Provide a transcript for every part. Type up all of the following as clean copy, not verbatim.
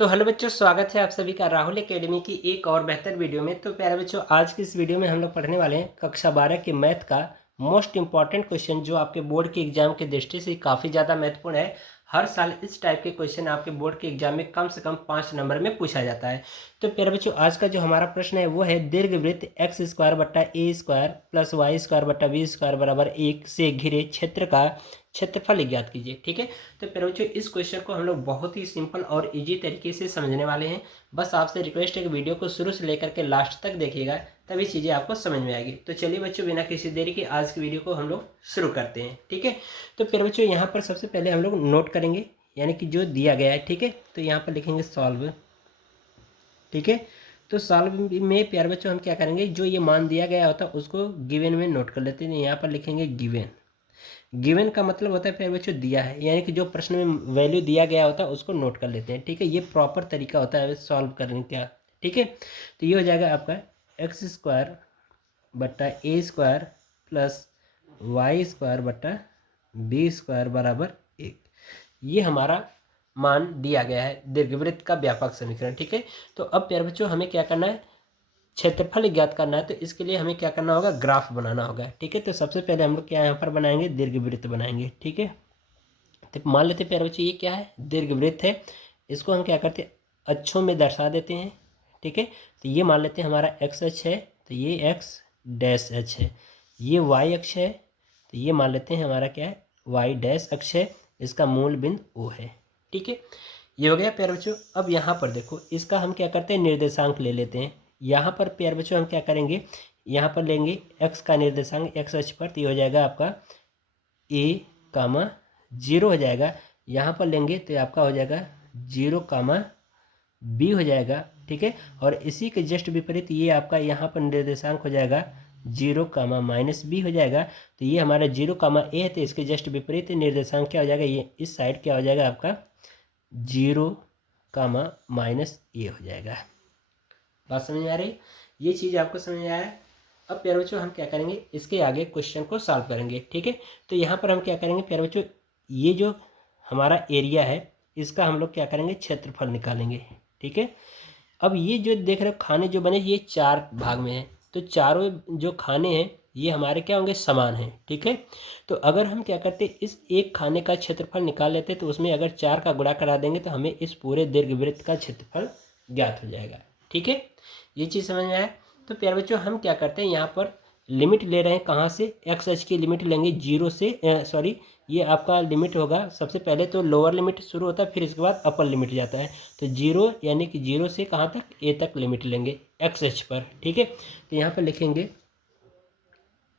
तो हेलो बच्चों, स्वागत है आप सभी का राहुल एकेडमी की एक और बेहतर वीडियो में। तो प्यारे बच्चों, आज की इस वीडियो में हम लोग पढ़ने वाले हैं कक्षा 12 के मैथ का मोस्ट इंपॉर्टेंट क्वेश्चन, जो आपके बोर्ड के एग्जाम के दृष्टि से काफ़ी ज़्यादा महत्वपूर्ण है। हर साल इस टाइप के क्वेश्चन आपके बोर्ड के एग्जाम में कम से कम 5 नंबर में पूछा जाता है। तो प्यारे बच्चों, आज का जो हमारा प्रश्न है वो है दीर्घवृत्त एक्स स्क्वायर बट्टा ए स्क्वायर प्लस वाई स्क्वायर बट्टा बी स्क्वायर बराबर 1 से घिरे क्षेत्र का क्षेत्रफल ज्ञात कीजिए। ठीक है, तो प्यारे बच्चों, इस क्वेश्चन को हम लोग बहुत ही सिंपल और इजी तरीके से समझने वाले हैं। बस आपसे रिक्वेस्ट है कि वीडियो को शुरू से लेकर के लास्ट तक देखिएगा, तभी चीज़ें आपको समझ में आएगी। तो चलिए बच्चों, बिना किसी देरी के आज की वीडियो को हम लोग शुरू करते हैं। ठीक है, तो प्यारे बच्चों, यहाँ पर सबसे पहले हम लोग नोट करेंगे, यानी कि जो दिया गया है। ठीक है, तो यहाँ पर लिखेंगे सॉल्व। ठीक है, तो सॉल्व में प्यारे बच्चों हम क्या करेंगे, जो ये मान दिया गया होता है उसको गिवन में नोट कर लेते हैं। यहाँ पर लिखेंगे गिवन। गिवन का मतलब होता है प्यारे बच्चों दिया है, यानी कि जो प्रश्न में वैल्यू दिया गया होता है उसको नोट कर लेते हैं। ठीक है, ये प्रॉपर तरीका होता है सॉल्व करने का। ठीक है, तो ये हो जाएगा आपका एक्स स्क्वायर बट्टा ए स्क्वायर प्लस वाई स्क्वायर बट्टा बी स्क्वायर बराबर 1। ये हमारा मान दिया गया है दीर्घवृत्त का व्यापक समीकरण। ठीक है, तो अब प्यारे बच्चों हमें क्या करना है, क्षेत्रफल ज्ञात करना है। तो इसके लिए हमें क्या करना होगा, ग्राफ बनाना होगा। ठीक है, तो सबसे पहले हम लोग क्या यहाँ पर बनाएंगे, दीर्घवृत्त बनाएंगे। ठीक है, तो मान लेते हैं प्यारे बच्चे ये क्या है, दीर्घवृत्त है। इसको हम क्या करते हैं, अक्षों में दर्शा देते हैं। ठीक है, तो ये मान लेते हैं हमारा एक्स अक्ष है, तो ये एक्स डैश अक्ष है। ये वाई अक्ष है, तो ये मान लेते हैं हमारा क्या है, वाई डैश अक्ष है। इसका मूल बिंदु ओ है। ठीक है, ये हो गया प्यारे बच्चों। अब यहाँ पर देखो, इसका हम क्या करते हैं, निर्देशांक ले लेते हैं। यहाँ पर प्यारे बच्चों हम क्या करेंगे, यहाँ पर लेंगे एक्स का निर्देशांक एक्स अक्ष पर, तो ये हो जाएगा आपका ए कामा 0 हो जाएगा। यहाँ पर लेंगे तो आपका हो जाएगा 0 कामा बी हो जाएगा। ठीक है, और इसी के जस्ट विपरीत ये आपका यहाँ पर निर्देशांक हो जाएगा 0 कामा माइनस बी हो जाएगा। तो ये हमारा 0 कामा ए है, तो इसके जस्ट विपरीत निर्देशांक क्या हो जाएगा, ये इस साइड क्या हो जाएगा आपका 0 कामा माइनस ए हो जाएगा। बात समझ में आ रही, ये चीज़ आपको समझ में आया। अब प्यारे बच्चों हम क्या करेंगे, इसके आगे क्वेश्चन को सॉल्व करेंगे। ठीक है, तो यहाँ पर हम क्या करेंगे प्यारे बच्चों, ये जो हमारा एरिया है इसका हम लोग क्या करेंगे, क्षेत्रफल निकालेंगे। ठीक है, अब ये जो देख रहे हो खाने जो बने, ये 4 भाग में है, तो चारों जो खाने हैं ये हमारे क्या होंगे, समान हैं। ठीक है, तो अगर हम क्या करते, इस एक खाने का क्षेत्रफल निकाल लेते, तो उसमें अगर 4 का गुणा करा देंगे तो हमें इस पूरे दीर्घवृत्त का क्षेत्रफल ज्ञात हो जाएगा। ठीक है, ये चीज़ समझ में आया। तो प्यारे बच्चों हम क्या करते हैं, यहाँ पर लिमिट ले रहे हैं, कहाँ से, एक्स अक्ष की लिमिट लेंगे 0 से, सॉरी, ये आपका लिमिट होगा सबसे पहले तो लोअर लिमिट शुरू होता है, फिर इसके बाद अपर लिमिट जाता है। तो 0 यानी कि 0 से कहाँ तक, ए तक लिमिट लेंगे एक्स अक्ष पर। ठीक है, तो यहाँ पर लिखेंगे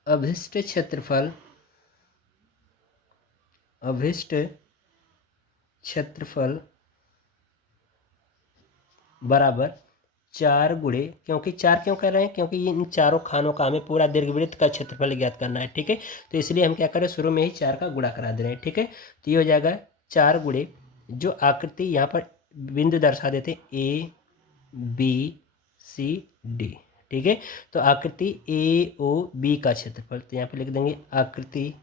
अभिष्ट क्षेत्रफल, अभिष्ट क्षेत्रफल बराबर 4 गुणे, क्योंकि 4 क्यों कर रहे हैं, क्योंकि इन चारों खानों का हमें पूरा दीर्घवृत्त का क्षेत्रफल ज्ञात करना है। ठीक है, तो इसलिए हम क्या करें, शुरू में ही 4 का गुणा करा दे रहे हैं। ठीक है, तो ये हो जाएगा 4 गुणे, जो आकृति यहाँ पर बिंदु दर्शा देते हैं ए बी सी डी। ठीक है, तो आकृति ए ओ बी का क्षेत्रफल, तो यहाँ पर लिख देंगे आकृति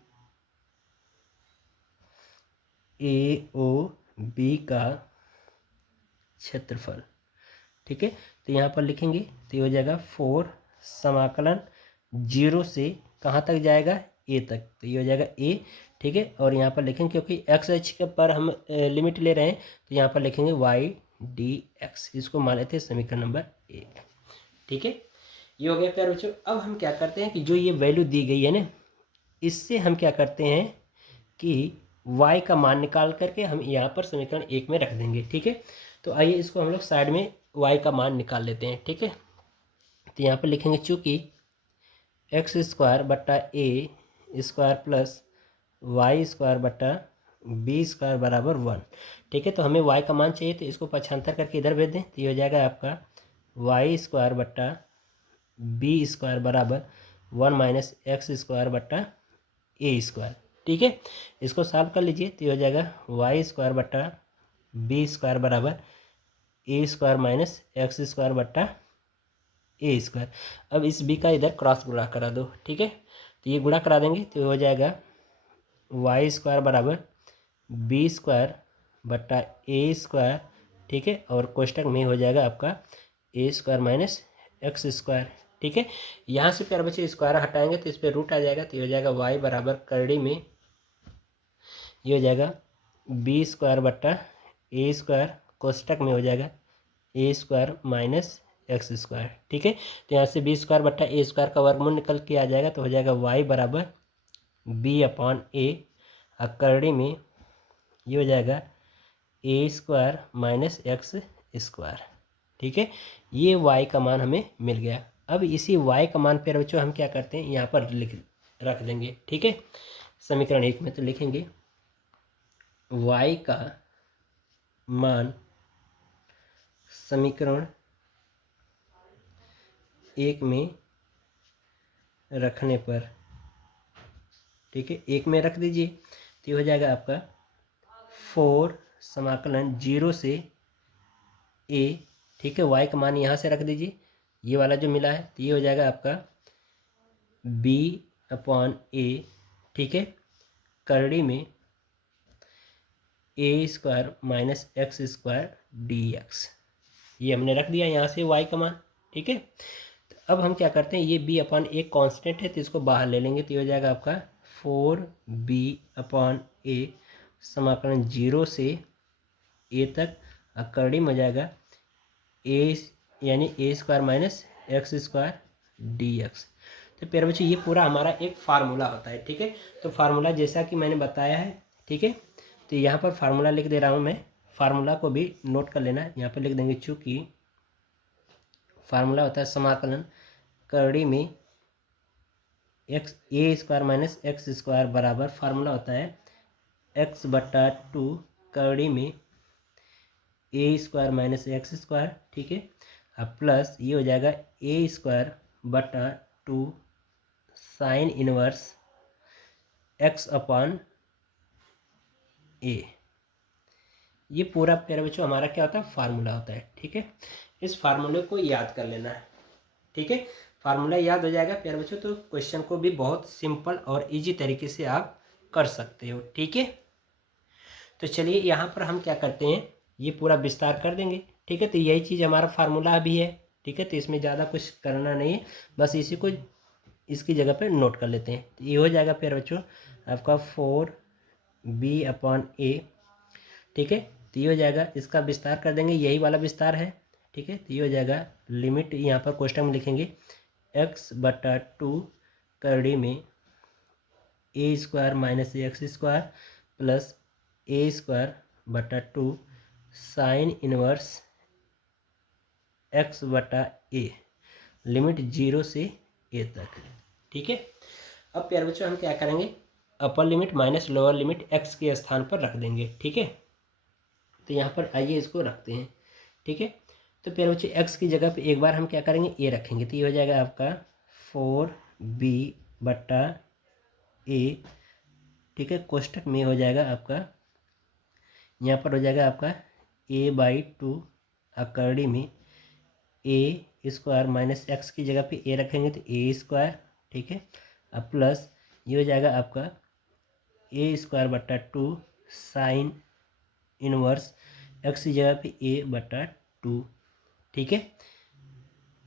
ए ओ बी का क्षेत्रफल। ठीक है, तो यहाँ पर लिखेंगे तो ये हो जाएगा 4 समाकलन 0 से कहाँ तक जाएगा, ए तक, तो ये हो जाएगा ए। ठीक है, और यहाँ पर लिखेंगे क्योंकि एक्स अक्ष के पर हम लिमिट ले रहे हैं, तो यहाँ पर लिखेंगे वाई डी एक्स, इसको मान लेते हैं समीकरण नंबर 1। ठीक है, ये हो गया प्यारे बच्चों। अब हम क्या करते हैं कि जो ये वैल्यू दी गई है ना, इससे हम क्या करते हैं कि y का मान निकाल करके हम यहाँ पर समीकरण 1 में रख देंगे। ठीक है, तो आइए इसको हम लोग साइड में y का मान निकाल लेते हैं। ठीक है, तो यहाँ पर लिखेंगे चूँकि एक्स स्क्वायर बट्टा ए स्क्वायर प्लस वाई स्क्वायर बट्टा बी स्क्वायर बराबर 1। ठीक है, तो हमें y का मान चाहिए, तो इसको पक्षांतर करके इधर भेज दें, तो ये हो जाएगा आपका वाई स्क्वायर बट्टा बी स्क्वायर बराबर 1 माइनस एक्स स्क्वायर बट्टा ए स्क्वायर। ठीक है, इसको सॉल्व कर लीजिए, तो ये हो जाएगा वाई स्क्वायर बट्टा बी स्क्वायर बराबर ए स्क्वायर माइनस एक्स स्क्वायर बट्टा ए स्क्वायर। अब इस बी का इधर क्रॉस गुणा करा दो। ठीक है, तो ये गुणा करा देंगे तो हो जाएगा वाई स्क्वायर बराबर बी स्क्वायर बट्टा ए स्क्वायर ठीक है, और कोष्टक में हो जाएगा आपका ए स्क्वायर माइनस एक्स स्क्वायर। ठीक है, यहाँ से प्यारे बच्चे स्क्वायर हटाएंगे तो इस पर रूट आ जाएगा, तो ये हो जाएगा वाई बराबर करड़ी में ये हो जाएगा बी स्क्वायर बट्टा ए स्क्वायर, कोष्टक में हो जाएगा ए स्क्वायर माइनस एक्स स्क्वायर। ठीक है, तो यहाँ से बी स्क्वायर बट्टा ए स्क्वायर का वर्गमूल निकल के आ जाएगा, तो हो जाएगा वाई बराबर बी अपॉन ए, और करड़ी में ये हो जाएगा ए स्क्वायर माइनस एक्स स्क्वायर। ठीक है, ये वाई का मान हमें मिल गया। अब इसी वाई का मान पर बच्चों हम क्या करते हैं, यहाँ पर रख देंगे। ठीक है, समीकरण 1 में तो लिखेंगे वाई का मान समीकरण 1 में रखने पर, ठीक है, 1 में रख दीजिए, तो ये हो जाएगा आपका 4 समाकलन 0 से ए। ठीक है, वाई का मान यहाँ से रख दीजिए, ये वाला जो मिला है, तो ये हो जाएगा आपका बी अपॉन ए। ठीक है, करड़ी में a square minus x square d x, ये हमने रख दिया यहाँ से वाई का मान। ठीक है, तो अब हम क्या करते हैं, ये बी अपॉन ए कांस्टेंट है तो इसको बाहर ले लेंगे, तो ये हो जाएगा आपका 4b अपॉन ए समाकलन 0 से ए तक, और करड़ी में हो जाएगा ए यानी a square minus x square d x. तो प्यारे बच्चों ये पूरा हमारा एक फार्मूला होता है। ठीक है, तो फार्मूला जैसा कि मैंने बताया है, ठीक है, तो यहाँ पर फार्मूला लिख दे रहा हूँ मैं, फार्मूला को भी नोट कर लेना। यहाँ पर लिख देंगे, चूँकि फार्मूला होता है समाकलन करड़ी में एक्स ए स्क्वायर माइनस एक्स स्क्वायर बराबर फार्मूला होता है एक्स बट्टा 2 करड़ी में a square minus x square. ठीक है, अब प्लस ये हो जाएगा ए स्क्वायर बटा 2 साइन इनवर्स एक्स अपॉन ए। ये पूरा प्यारे बच्चों हमारा क्या होता है, फार्मूला होता है। ठीक है, इस फार्मूले को याद कर लेना है। ठीक है, फार्मूला याद हो जाएगा प्यारे बच्चों, तो क्वेश्चन को भी बहुत सिंपल और इजी तरीके से आप कर सकते हो। ठीक है, तो चलिए यहाँ पर हम क्या करते हैं, ये पूरा विस्तार कर देंगे। ठीक है, तो यही चीज़ हमारा फार्मूला भी है। ठीक है, तो इसमें ज़्यादा कुछ करना नहीं है, बस इसी को इसकी जगह पे नोट कर लेते हैं। तो ये हो जाएगा प्यारे बच्चों आपका 4b अपॉन ए। ठीक है, तो ये हो जाएगा, इसका विस्तार कर देंगे, यही वाला विस्तार है। ठीक है, तो ये हो जाएगा लिमिट यहाँ पर कोष्टक में लिखेंगे एक्स बटा 2 करड़ी में a square minus x square plus a square बटा 2 साइन इनवर्स एक्स बटा ए, लिमिट 0 से ए तक। ठीक है, अब प्यारे बच्चों हम क्या करेंगे, upper limit minus lower limit x के स्थान पर रख देंगे। ठीक है, तो यहाँ पर आइए इसको रखते हैं। ठीक है, तो प्यारे बच्चों एक्स की जगह पे एक बार हम क्या करेंगे, ए रखेंगे, तो ये हो जाएगा आपका 4b बट्टा ए। ठीक है, कोष्टक में हो जाएगा आपका, यहाँ पर हो जाएगा आपका a/2 करड़ी में ए स्क्वायर माइनस एक्स की जगह पे ए रखेंगे तो ए स्क्वायर। ठीक है, अब प्लस ये हो जाएगा आपका ए स्क्वायर बट्टा 2 साइन इनवर्स एक्स की जगह पे ए बटा 2। ठीक है,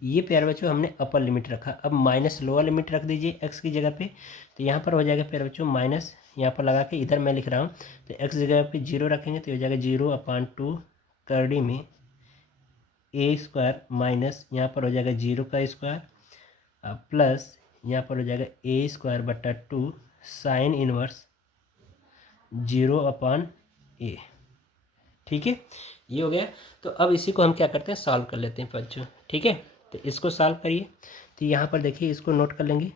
ये प्यारे बच्चों हमने अपर लिमिट रखा। अब माइनस लोअर लिमिट रख दीजिए एक्स की जगह पे, तो यहाँ पर हो जाएगा प्यारे बच्चों माइनस, यहाँ पर लगा के इधर मैं लिख रहा हूँ, तो एक्स जगह पे 0 रखेंगे तो हो जाएगा 0/2 करड़ी में ए स्क्वायर माइनस यहाँ पर हो जाएगा 0 का स्क्वायर प्लस यहाँ पर हो जाएगा ए स्क्वायर बट्टा 2 साइन इनवर्स 0/a। ठीक है, ये हो गया। तो अब इसी को हम क्या करते हैं, सॉल्व कर लेते हैं बच्चों। ठीक है, तो इसको सॉल्व करिए, तो यहाँ पर देखिए इसको नोट कर लेंगे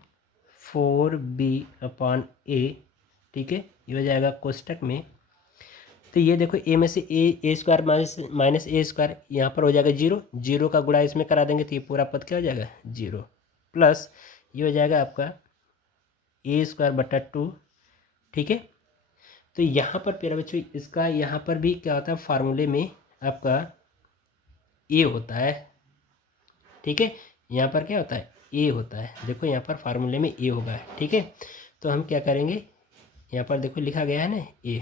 4b/a। ठीक है, ये हो जाएगा कोष्टक में, तो ये देखो ए में से ए स्क्वायर माइनस ए स्क्वायर, यहाँ पर हो जाएगा 0, 0 का गुणा इसमें करा देंगे तो ये पूरा पद क्या हो जाएगा 0, प्लस ये हो जाएगा आपका ए स्क्वायर बटा 2। ठीक है, तो यहाँ पर प्यारे बच्चों इसका यहाँ पर भी क्या होता है, फार्मूले में आपका ए होता है। ठीक है, यहाँ पर क्या होता है, ए होता है, देखो यहाँ पर फार्मूले में ए होगा। ठीक है, तो हम क्या करेंगे, यहाँ पर देखो लिखा गया है ना ए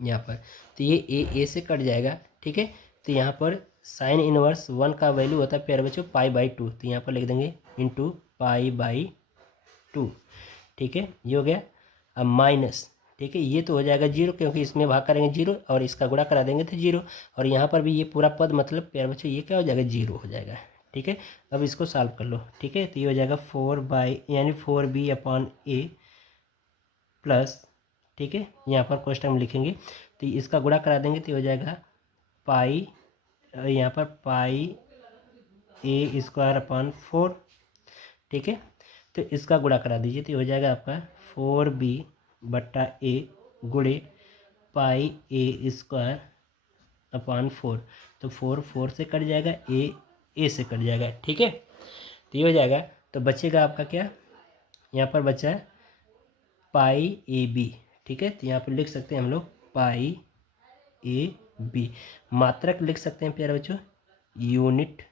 यहाँ पर, तो ये ए से कट जाएगा, ठीक है। तो यहाँ पर साइन इनवर्स 1 का वैल्यू होता है प्यारे बच्चों π/2, तो यहाँ पर लिख देंगे इंटू π/2, ठीक है। ये हो गया। अब माइनस, ठीक है, ये तो हो जाएगा 0 क्योंकि इसमें भाग करेंगे 0 और इसका गुणा करा देंगे तो 0, और यहाँ पर भी ये पूरा पद मतलब प्यारे बच्चों ये क्या हो जाएगा 0 हो जाएगा, ठीक है। अब इसको सॉल्व कर लो, ठीक है। तो ये हो जाएगा 4b/a प्लस, ठीक है, यहाँ पर क्वेश्चन में लिखेंगे तो इसका गुणा करा देंगे तो हो जाएगा पाई, यहाँ पर πa²/4, ठीक है। तो इसका गुणा करा दीजिए तो हो जाएगा आपका 4b/a गुणे πa²/4, तो 4 से कट जाएगा, a से कट जाएगा, ठीक है। तो ये हो जाएगा, तो बचेगा आपका क्या, यहाँ पर बचा है πab, ठीक है। तो यहाँ पर लिख सकते हैं हम लोग πab, मात्रक लिख सकते हैं प्यारे बच्चों, यूनिट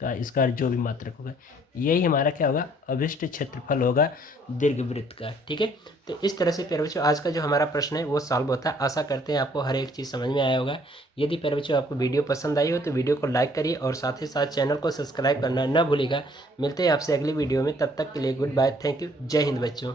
का इसका जो भी मात्रक होगा, यही हमारा क्या होगा, अभिष्ट क्षेत्रफल होगा दीर्घवृत्त का, ठीक है। तो इस तरह से प्यारे बच्चों आज का जो हमारा प्रश्न है वो सॉल्व होता है। आशा करते हैं आपको हर एक चीज़ समझ में आया होगा। यदि प्यारे बच्चों आपको वीडियो पसंद आई हो तो वीडियो को लाइक करिए और साथ ही साथ चैनल को सब्सक्राइब करना न भूलिएगा। मिलते हैं आपसे अगली वीडियो में, तब तक के लिए गुड बाय, थैंक यू, जय हिंद बच्चों।